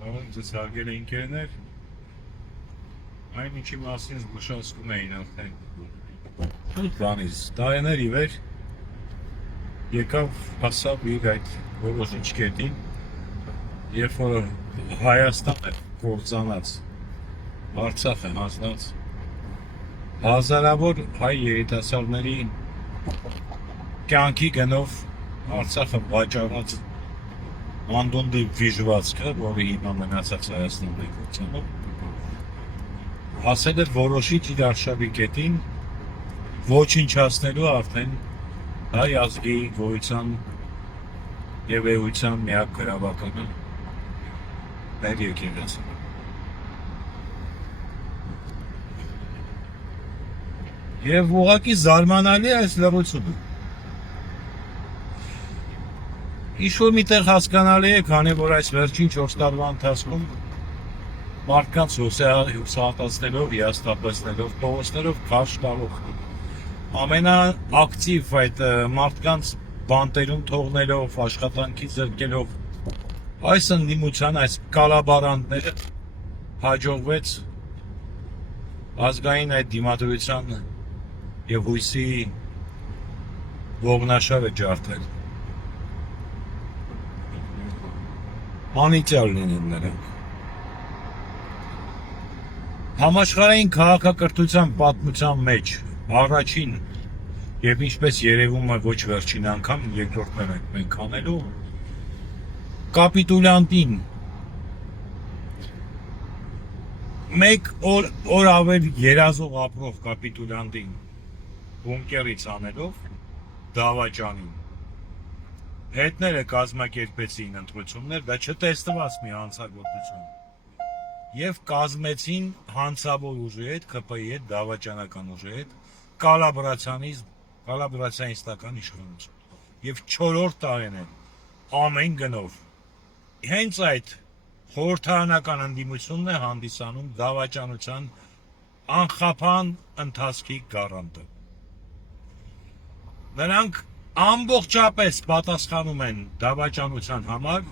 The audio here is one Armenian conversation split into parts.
Ձեզ հարգել է ինքերներ, այն ինչի մասին զգուշացնում էին արդեն բանից, տարեներ ի վեր եկավ հասավ իր այդ որոշիչ կետին, երբ որ Հայաստանը կործանած, Արցախը հանձնած, հազարավոր հայ երիտասարդների կյանքի գնով Արցախը վաճառած անդունդի վիժվածքը, որը հիմա մնացած Հայաստանում է կործանով, հասել էր որոշիչ իր արշավի կետին, ոչնչացնելու արդեն հայ ազգի գոյության և էության միակ գրավականը մեր եկեղեցին։ Եվ ուղղակի զարմանալի է այս լռությունը։ Ինչ-որ միտեղ հասկանալի է, քանի որ այս վերջին 4 տարվա ընթացքում մարդկանց հուսահատացնելով, հիասթափեցնելով, փողոցներով քարշ տալով, ամենաակտիվ այդ մարդկանց բանտերում թողնելով, աշխատանքի զրկելով, այս ընդդիմության, այս կալաբարանտները հաջողվեց ազգային այդ դիմադրության և հույսի ողնաշարը ջարդել։ Անիծյալ լինեն նրանք։ Համաշխարհային քաղաքակրթության պատմության մեջ առաջին և ինչպես երևում է ոչ վերջին անգամ երկրորդն ենք մենք անելու կապիտուլյանտին մեկ օր ավել երազող ապրող կապիտուլյանտին բունկերից անելով դավաճանին հետները կազմակերպեցին ընտրություններ, դա չտեսնված մի հանցագործություն և կազմեցին հանցավոր ուժի հետ, ԿՊ-ի հետ, դավաճանական ուժի հետ կալաբրացիանիստական իշխանություն և 4-րդ տարին է ամեն գնով հենց այդ խորհրդարանական ընդդիմությունն է հանդիսանում դավաճանության անխափան ընթացքի գարանտը։ Նրանք ամբողջապես պատասխանում են դավաճանության համար,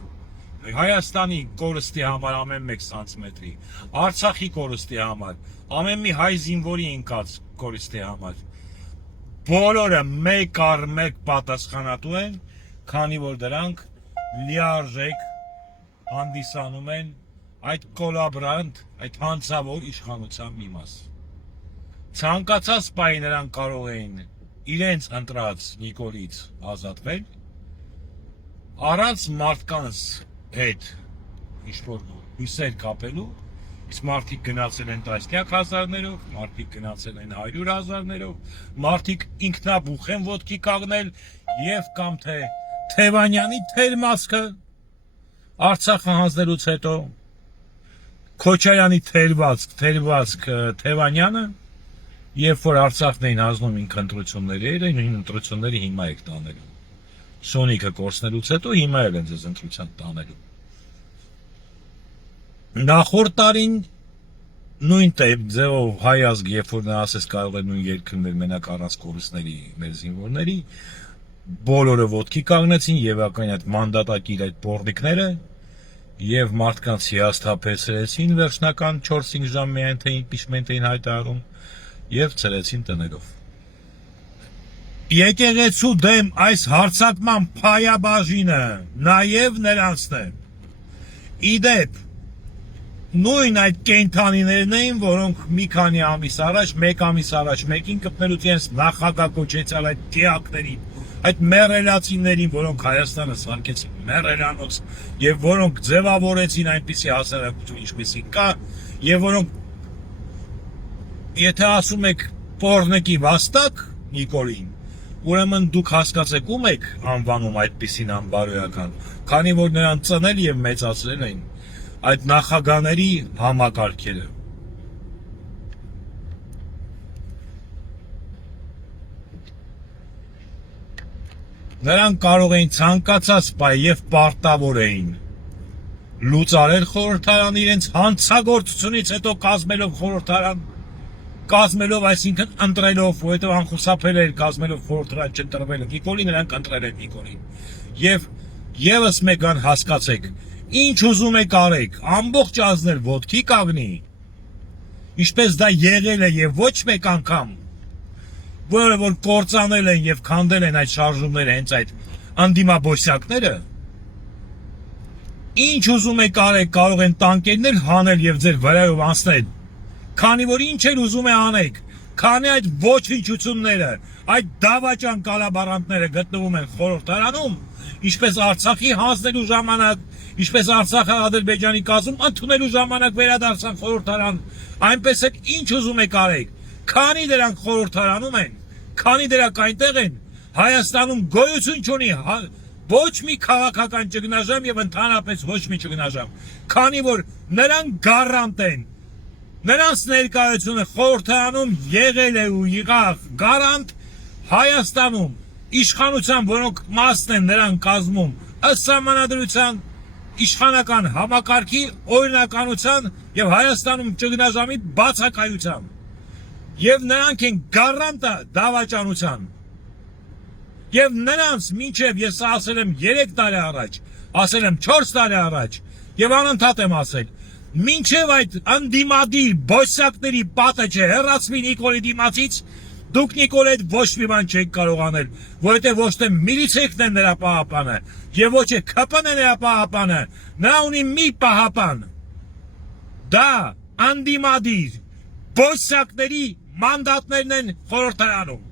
Հայաստանի կորստի համար ամեն մեկ սանտիմետրի, Արցախի կորստի համար, ամեն մի հայ զինվորի ընկած կորստի համար, բոլորը մեկ առ մեկ պատասխանատու են, քանի որ դրանք լիարժեք հանդիսանում են այդ կոլաբրանտ, այդ հանցավոր իշխանության մի մաս։ Ցանկացած պահի նրանք կարող էին իրենց ընտրած Նիկոլից ազատվել, առանց մարդկանց հետ ինչ-որ հույսեր կապելու, իսկ մարդիկ գնացել են տասնյակ հազարներով, մարդիկ գնացել են 100 հազարներով, մարդիկ ինքնաբուխ են ոտքի կանգնել և կամ թե Թևանյանի թերմասքը Արցախը հանձնելուց հետո, Քոչարյանի թերվածք Թևանյանը, երբ որ Արցախն էին հանձնում ընտրությունների, ընտրությունները հիմա եք տանելու։ Սոնիկը կորցնելուց հետո հիմա էլ են ձեզ ընտրության տանելու։ Նախորդ տարին նույն ձևով հայ ազգ, երբ որ նա ասես կարող է նույն երկրներ մենակ առանց կորուստների մեր զինվորների, բոլորը ոտքի կանգնեցին և ակայն այդ մանդատակիր այդ պոռնիկները և մարդկանց հիասթափեցրեցին վերջնական 4-5 ժամ միայն թե իմպիչմենտ էին հայտարարում և ցրեցին տներով։ Եկեղեցու դեմ այս հարձակման փայաբաժինը նաև նրանցն է։ Իդեպ, նույն այդ կենդանիներն էին, որոնք մի քանի ամիս առաջ, մեկ ամիս առաջ մեկին կպնելուց իրենց նախագահ կոչեցյալ այդ դիակներին, այդ մեռելացիներին, որոնք Հայաստանը սարքեցին մեռելանոց և որոնք ձևավորեցին այնպիսի հասարակություն, ինչպիսին կա, և որոնք, եթե ասում եք պոռնիկի վաստակ Նիկոլին, ուրեմն դուք հասկացեք ում եք անվանում այդպիսին անբարոյական, քանի որ նրան ծնել և մեծացրել են այդ նախագահների համակարգերը։ Նրանք կարող էին ցանկացած պահի և պարտավոր էին լուծարել խորհրդարան իրենց հանցագործությունից հետո կազմելով խորհրդարան, կազմելով, այսինքն ընտրելով, որովհետև անխուսափել էր կազմելով խորհրդարան չընտրվելը Նիկոլին, նրանք ընտրել են Նիկոլին։ Եվ ևս մեկ բան հասկացեք, Ինչ ուզում եք արեք, ամբողջ ազներ ոտքի կանգնի։ Ինչպես դա եղել է եւ ոչ մեկ անգամ, որը որ կործանել են եւ քանդել են այդ շարժումները հենց այդ անդիմաբոսյակները, ինչ ուզում եք արեք, կարող են տանկերներ հանել եւ ձեր վրայով անցնել, քանի որ ինչ էլ ուզում է անեք, քանի այդ ոչնչությունները, այդ դավաճան կալաբարանտները գտնվում են խորհրդարանում, ինչպես Արցախի հանձնելու ժամանակ, ինչպես Արցախը Ադրբեջանի կազմում ընդունելու ժամանակ վերադարձան խորհրդարան, այնպես էլ ինչ ուզում եք արեք, քանի դրանք խորհրդարանում են, քանի դրանք այնտեղ են, Հայաստանում գոյություն չունի ոչ մի քաղաքական ճգնաժամ եւ ընդհանրապես ոչ մի ճգնաժամ, քանի որ նրանք գարանտ են, նրանց ներկայությունը խորհրդարանում եղել է ու եղավ գարանտ Հայաստանում իշխանության, որոնք մասն են նրան կազմում, ըստ սահմանադրության իշխանական համակարգի օրինականության եւ Հայաստանում ճգնաժամի բացակայության, եւ նրանք են գարանտը դավաճանության, եւ նրանց մինչեւ ես ասել եմ 3 տարի առաջ, ասել եմ 4 տարի առաջ եւ անընդհատ եմ ասել, մինչեւ այդ անդիմադիր բոսյակների պատը չհեռացվի Նիկոլի դիմացից, դուք Նիկոլի հետ ոչ մի բան չեք կարող անել, որովհետեւ ոչ թե միլիցիան է նրա պահապանը եւ ոչ է ԿՊ-ն է նրա պահապանը, նա ունի մի պահապան, դա անդիմադիր բոսյակների մանդատներն են խորհրդարանում։